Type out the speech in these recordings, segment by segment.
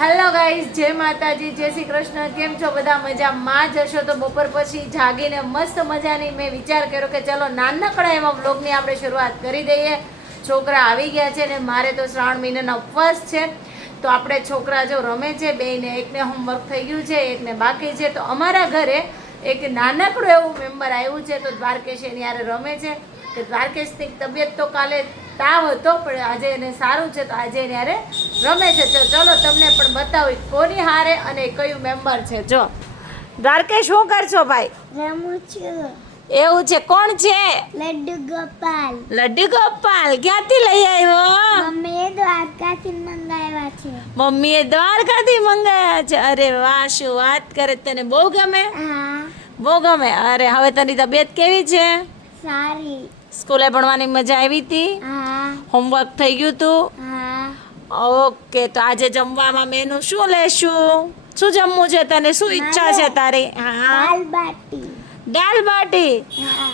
Hello guys, જય માતાજી, જય શ્રી કૃષ્ણ. કેમ છો બધા? મજામાં જ હશો. તો બપોર પછી જાગીને મસ્ત મજાની મેં વિચાર કર્યો કે ચલો નાનકડા એવા વ્લોગની આપણે શરૂઆત કરી દઈએ. છોકરા આવી ગયા છે ને મારે તો શ્રાવણ મહિનાના ઉપવાસ છે. તો આપણે છોકરા જો રમે છે, બેયને એકને હોમવર્ક થઈ ગયું છે, એકને બાકી છે. તો અમારા ઘરે એક નાનકડું એવું મેમ્બર આવ્યું છે. તો દ્વારકેશ એની યારે રમે છે. કે દ્વારકેશની તબિયત તો કાલે તાવ હતો, પણ આજે એને સારું છે. તો આજે એને યારે રમે છે. ચલો તમને પણ બતાવું કોની હારે અને કયું મેમ્બર છે. જો દ્વારકેશ, શું કરશો ભાઈ? રમું છું. એવું છે. કોણ છે? લડ્ડુ ગોપાલ. લડ્ડુ ગોપાલ ક્યાંથી લઈ આવ્યો? મમ્મીએ દ્વારકાથી મંગાવ્યા છે. મમ્મીએ દ્વારકાથી મંગાયા છે. અરે વાહ, શું વાત કરે! તને બહુ ગમે? હા, બહુ ગમે. અરે હવે તારી તબિયત કેવી છે? સારી. સ્કૂલે ભણવાની મજા આવી હતી? હા. હોમવર્ક થઈ ગયું તું? હા. ઓકે. તો આજે જમવામાં મેનુ શું લેશું? શું જમવું છે તને? શું ઈચ્છા છે તારી? હા, દાલ બાટી. દાલ બાટી. હા.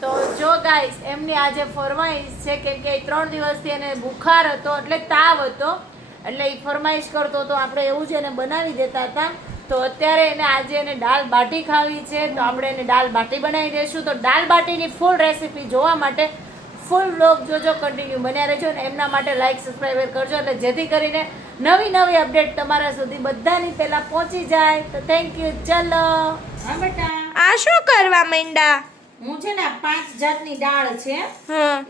તો જો ગાઈસ, એમની આજે ફરમાઈશ છે કેમ કે 3 દિવસથી એને બુખાર હતો, એટલે તાવ હતો, એટલે એ ફરમાઈશ કરતો તો આપણે એવું જ એને બનાવી દેતા હતા. તો અત્યારે એને આજે એને દાલ બાટી ખાવી છે. તો આપણે એને દાલ બાટી બનાવી દઈશું. તો દાલ બાટીની ફૂલ રેસીપી જોવા માટે ફૂલ વ્લોગ જોજો, કન્ટિન્યુ બન્યા રહેજો. ને એમના માટે લાઈક સબસ્ક્રાઈબર કરજો, એટલે જેથી કરીને નવી નવી અપડેટ તમારા સુધી બધાની પહેલા પહોંચી જાય. તો થેન્ક યુ. ચલો. હા બેટા, આ શું કરવા માંડ્યા? હું છે ને 5 જાતની દાળ છે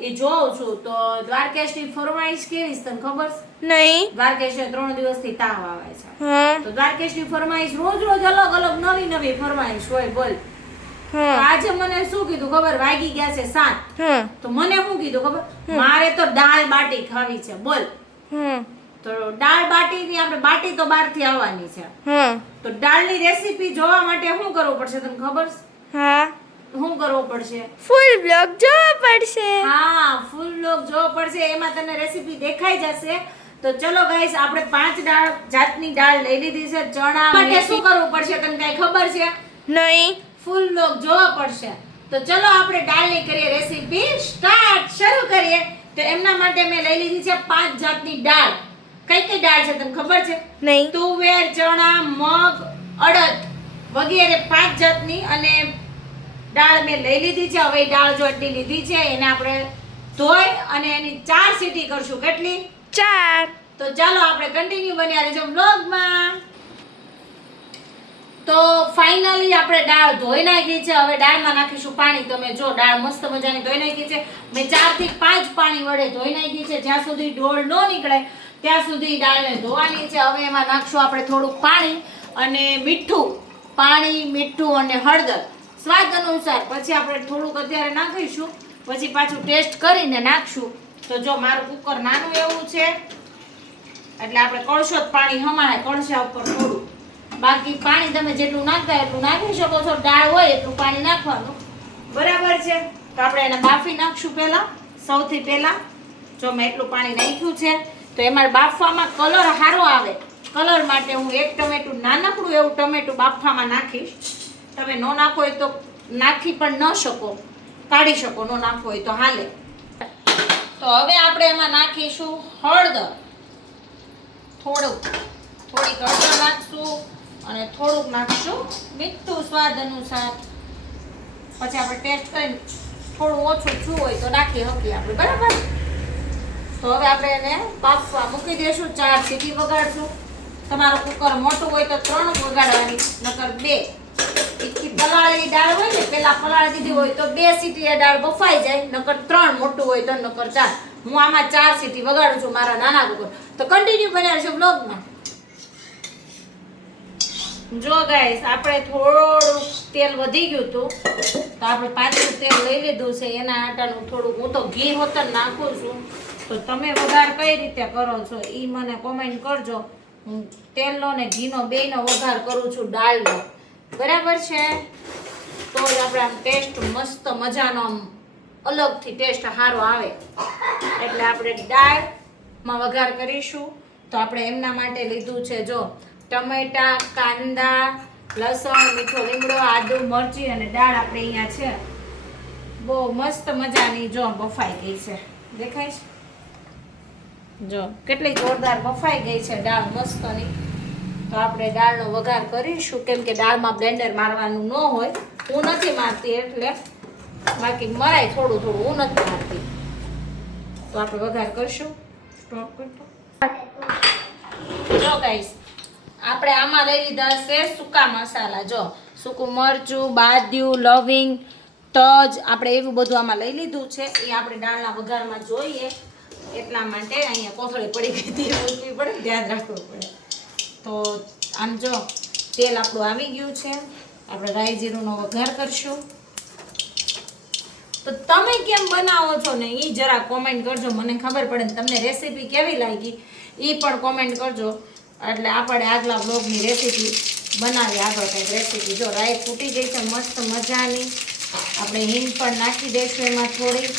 એ જોઉં છું. તો દ્વારકેશની ફરમાઈશ કેવી છે તને ખબર છે? નહીં. દ્વારકેશને 3 દિવસથી તાવ આવે છે. હા. તો દ્વારકેશની ફરમાઈશ રોજ રોજ અલગ અલગ નવી નવી ફરમાઈશ હોય. બોલ. તો આજે મને શું કીધું ખબર? વાગી ગયા છે 7. હા. તો મને શું કીધું ખબર? મારે તો દાળ બાટી ખાવી છે. બોલ. હા. તો દાળ બાટીની આપણે બાટી તો બહારથી આવવાની છે. હા. તો દાળની રેસીપી જોવા માટે શું કરવું પડશે તને ખબર છે? હા. શું કરવું પડશે? ફૂલ બ્લોગ જોવો પડશે. હા, ફૂલ લોક જોવો પડશે. એમાં તને રેસીપી દેખાઈ જશે. તો ચલો ગાઈસ, આપણે 5 જાતની દાળ લઈ લીધી છે. ચણા માટે શું કરવું પડશે તને કઈ ખબર છે? નહીં. ફૂલ લોક જોવો પડશે. તો ચલો આપણે દાળની કરીએ રેસીપી સ્ટાર્ટ, શરૂ કરીએ. તો એમના માટે મેં લઈ લીધી છે 5 જાતની દાળ. કઈ કઈ દાળ છે તને ખબર છે? નહીં. તુવેર, ચણા, મગ, અડદ વગેરે 5 જાતની અને દાળ મેં લઈ લીધી છે. હવે દાળ જો આટલી લીધી છે એને આપણે ધોઈ અને એની 4 સીટી કરશું. કેટલી? 4. તો ચાલો આપણે કન્ટિન્યુ બન્યા રહેજો વ્લોગમાં. તો ફાઇનલી આપણે દાળ ધોઈ નાખી છે. હવે દાળમાં નાખીશું પાણી. તમે જો દાળ મસ્ત મજાની ધોઈ નાખી છે. મેં 4 થી 5 પાણી વડે ધોઈ નાખી છે. જ્યાં સુધી ડોળ ન નીકળે ત્યાં સુધી દાળને ધોવાની છે. હવે એમાં નાખશું આપણે થોડુંક પાણી અને મીઠું. પાણી, મીઠું અને હળદર સ્વાદ અનુસાર. પછી આપણે થોડુંક અત્યારે નાખીશું, પછી પાછું ટેસ્ટ કરીને નાખશું. તો જો મારું કુકર નાનું એવું છે એટલે આપણે કળશો જ પાણી હમાય, કળશા ઉપર થોડું. બાકી પાણી તમે જેટલું નાખતા એટલું નાખી શકો છો. દાળ હોય એટલું પાણી નાખવાનું. બરાબર છે. તો આપણે એને બાફી નાખશું પહેલા. સૌથી પહેલા જો મેં એટલું પાણી નાખ્યું છે. તો એમાં બાફવામાં કલર સારો આવે, કલર માટે હું 1 ટમેટું, નાનકડું એવું ટમેટું બાફવામાં નાખીશ. તમે ન નાખો હોય તો નાખી પણ ન શકો, કાઢી શકો. ન નાખો હોય તો હાલે. તો હવે આપણે એમાં નાખીશું હળદર. થોડીક હળદર નાખશું અને થોડુંક નાખશું મીઠું સ્વાદ અનુસાર. પછી આપણે ટેસ્ટ કરીને થોડું ઓછું છું હોય તો નાખી શકીએ આપણે. બરાબર. તો હવે આપણે એને બાફવા મૂકી દઈશું. 4 સીટી વગાડશું. તમારું કુકર મોટું હોય તો 3 વગાડવાની, નકર 2. ઈથી પલાળેલી દાળ હોય ને, પેલા પલાળી દીધી હોય તો 2 સીટી એ દાળ બફાઈ જાય. નકર 3, મોટું હોય તો નકર 4. હું આમાં 4 સીટી વગાડું છું મારા નાના કુકર. તો કન્ટિન્યુ બન્યા છે વ્લોગમાં. જો ગાઈસ, આપણે થોડું તેલ વધી ગયું હતું તો આપણે પાછું તેલ લઈ લીધું છે. એના આટાનું થોડુંક હું તો ઘી હોતર નાખું છું. તો તમે વઘાર કઈ રીતે કરો છો એ મને કોમેન્ટ કરજો. હું તેલનો ને ઘીનો બેયનો વઘાર કરું છું દાળનો. બરાબર છે. તો જ આપણે આમ ટેસ્ટ મસ્ત મજાનો આમ અલગથી ટેસ્ટ સારો આવે. એટલે આપણે દાળમાં વઘાર કરીશું. તો આપણે એમના માટે લીધું છે જો ટમેટા, કાંદા, લસણ, મીઠો લીમડો, આદુ, મરચી અને દાળ આપણે અહીંયા છે. બહુ મસ્ત મજાની જો બફાઈ ગઈ છે. દેખાય છે? જો કેટલી જોરદાર બફાઈ ગઈ છે દાળ મસ્તની. તો આપણે દાળનો વઘાર કરીશું, કેમ કે દાળમાં બ્લેન્ડર મારવાનું ન હોય. હું નથી મારતી એટલે, બાકી મરાય થોડું થોડું, હું નથી મારતી. તો આપણે વઘાર કરશું. સ્ટોપ કરતો જો ગાઈસ, આપણે આમાં લઈ લીધા છે સૂકા મસાલા. જો સૂકું મરચું, બાદિયું, લવિંગ, તજ, આપણે એવું બધું આમાં લઈ લીધું છે. એ આપણે દાળના વઘારમાં જોઈએ એટલા માટે. અહીંયા કોથળી પડી ગઈ હતી, મૂકવી પડે, ધ્યાન રાખવું પડે. તો આમ જો તેલ આપણું આવી ગયું છે. આપણે રાઈ જીરુંનો વઘાર કરશું. તો તમે કેમ બનાવો છો ને એ જરા કોમેન્ટ કરજો, મને ખબર પડે ને તમને રેસીપી કેવી લાગી એ પણ કોમેન્ટ કરજો. એટલે આપણે આગલા બ્લોગની રેસીપી બનાવીએ, આગળ કંઈક રેસીપી. જો રાઈ ફૂટી ગઈ છે મસ્ત મજાની. આપણે હિંગ પણ નાખી દઈશું એમાં થોડી,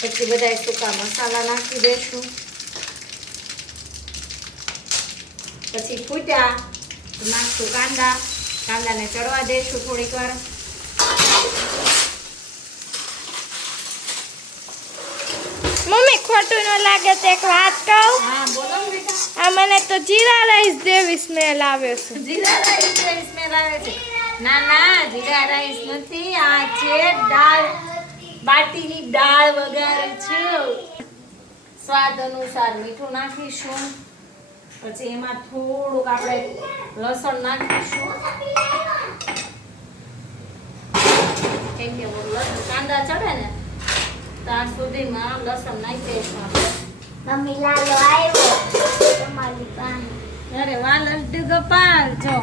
પછી બધા સૂકા મસાલા નાખી દઈશું. પછી ફૂટ્યા તો નાખશું કાંદા. કાંદાને ચડવા દઈશું થોડીક વાર. મમ્મી ખોટું ન લાગે તો એક વાત કહું? હા બોલો ને બેટા. આ મને તો જીરા રાઈસ જેવી સ્મેલ આવે છે. જીરા રાઈસ જેવી સ્મેલ આવે છે? ના ના, જીરા રાઈસ નથી, આ છે દાળ બાટીની દાળ વઘારે છે. સ્વાદ અનુસાર મીઠું નાખીશું. પછી એમાં થોડુંક આપણે લસણ નાખીશું, કેમ કે લસણ કાંદા ચડે ને ત્યાં સુધીમાં લસણ નાખી દઈશું આપણે. મમ્મી લાલો આવ્યો તમારી પાણી. અરે વાહ લડ્ડુ ગોપાલ. જો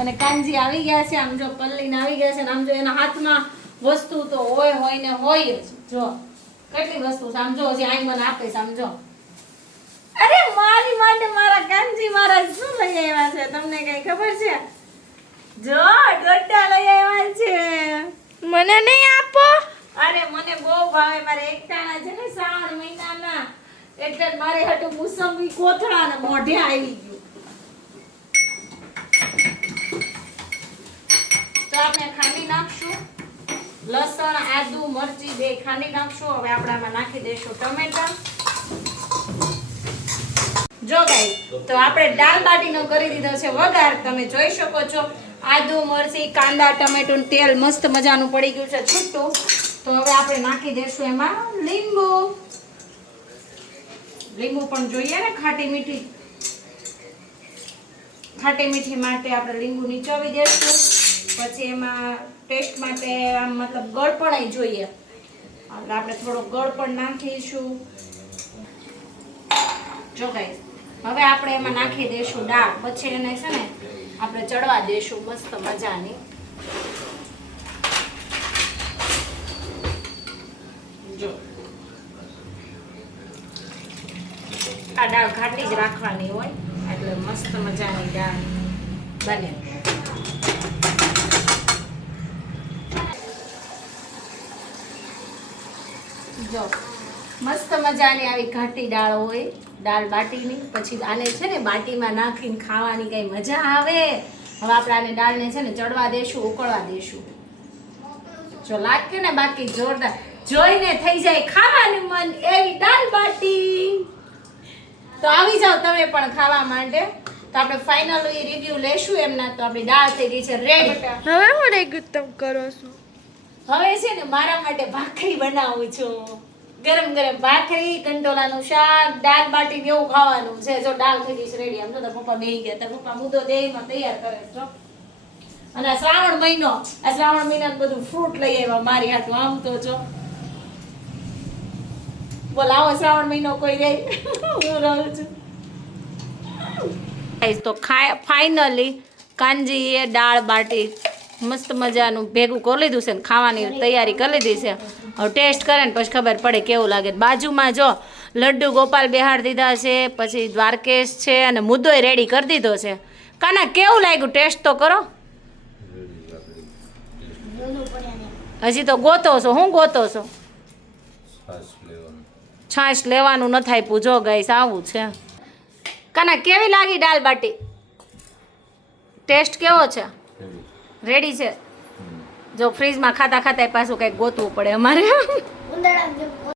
અને કાનજી આવી ગયા છે. આમ જો પલ્લીને આવી ગયા છે ને આમ જો એના હાથમાં વસ્તુ તો હોય ને હોય જ. જો કેટલી વસ્તુ છે આમ જો, હજી આઈ મને આપે છે આમ જો. અરે મારી માટે મારા કાનજી મહારાજ શું લઈ આવ્યા છે તમને કઈ ખબર છે? જો ગોટા લઈ આવ્યા છે. મને નહીં આપો? અરે મને બહુ ભાવે. મારે એકટાણા છે ને શ્રાવણ મહિનાના, એટલે મારે હાટુ મુસંબી કોથળા ને મોઢે આવી ગયું. તો આપણે ખાંડી નાખશું. લસણ, આદુ, મરચી બે ખાંડી નાખશું. હવે આપણે આમાં નાખી દઈશું ટમેટા. જો ગાઈસ, તો આપણે દાળ બાટીનો કરી દીધો છે વઘાર. તમે જોઈ શકો છો આદુ, મરચી, કાંદા, ટમેટું, તેલ મસ્ત મજાનું પડી ગયું છે છૂટું. તો હવે આપણે નાખી દઈશું એમાં લીંબુ. લીંબુ પણ જોઈએ ને ખાટી મીઠી. ખાટી મીઠી માટે આપણે લીંબુ નીચોવી દઈશું. પછી એમાં ટેસ્ટ માટે આમ મતલબ ગળપણ જોઈએ, એટલે આપણે થોડો ગળપણ નાખીશું. જો ગાઈસ, હવે આપણે એમાં નાખી દઈશું દાળ. પછી એને છે ને આપણે ચડવા દઈશું મસ્ત મજાની. જો આ દાળ ઘાટી જ રાખવાની હોય એટલે મસ્ત મજાની દાળ બને. જો મસ્ત મજાની આવી ઘાટી દાળ હોય દાળ બાટીની. પછી આને છે ને બાટીમાં નાખીને ખાવાની કઈ મજા આવે. હવે આપણે આને દાળને છે ને ચડવા દેશું, ઉકળવા દેશું. જો લાગે ને બાકી જોરદાર, જોઈને થઈ જાય ખાવાનું મન એવી દાળ બાટી. તો આવી જાવ તમે પણ ખાવા માટે. તો આપણે ફાઇનલી રિવ્યુ લેશું એમના. તો આપણી દાળ થઈ ગઈ છે રેડી. હવે હું રેગ્યુલર તમે કરો છો? હવે છે ને મારા માટે ભાખરી બનાવું છું. ગરમ ગરમ ભાખરી, કંટોલાનું શાક, દાળ બાટી ને એવું ખાવાનું છે. જો દાળ થઈ ગઈ છે રેડી. આમ તો તારા પપ્પા બેહી ગયા. તારા પપ્પા મુદ્દો દેહીમાં તૈયાર કરે છે. જો અને આ શ્રાવણ મહિનો, આ શ્રાવણ મહિનાનું બધું ફ્રૂટ લઈ આવ્યા મારી હાટું. આમ તો જો બોલ, આવો શ્રાવણ મહિનો કોઈ રે? હું રહું છું. તો ફાઇનલી કાનજીએ દાળ બાટી મસ્ત મજાનું ભેગું કરી લીધું છે ને ખાવાની તૈયારી કરી લીધી છે. હવે ટેસ્ટ કરે ને પછી ખબર પડે કેવું લાગે. બાજુમાં જો લડ્ડુ ગોપાલ બેહાડ દીધા છે, પછી દ્વારકેશ છે અને મુદ્દોય રેડી કરી દીધો છે. કાના કેવું લાગ્યું? ટેસ્ટ તો કરો. હજી તો ગોતો છો? શું ગોતો છો? છાશ લેવાનું ન થાય. પૂછો ગાઈસ, આવું છે. કાના કેવી લાગી દાળ બાટી? ટેસ્ટ કેવો છે? રેડી છે. જો ફ્રીજમાં ખાતા ખાતા પાછું કંઈક ગોતવું પડે અમારે. ઉંદરડા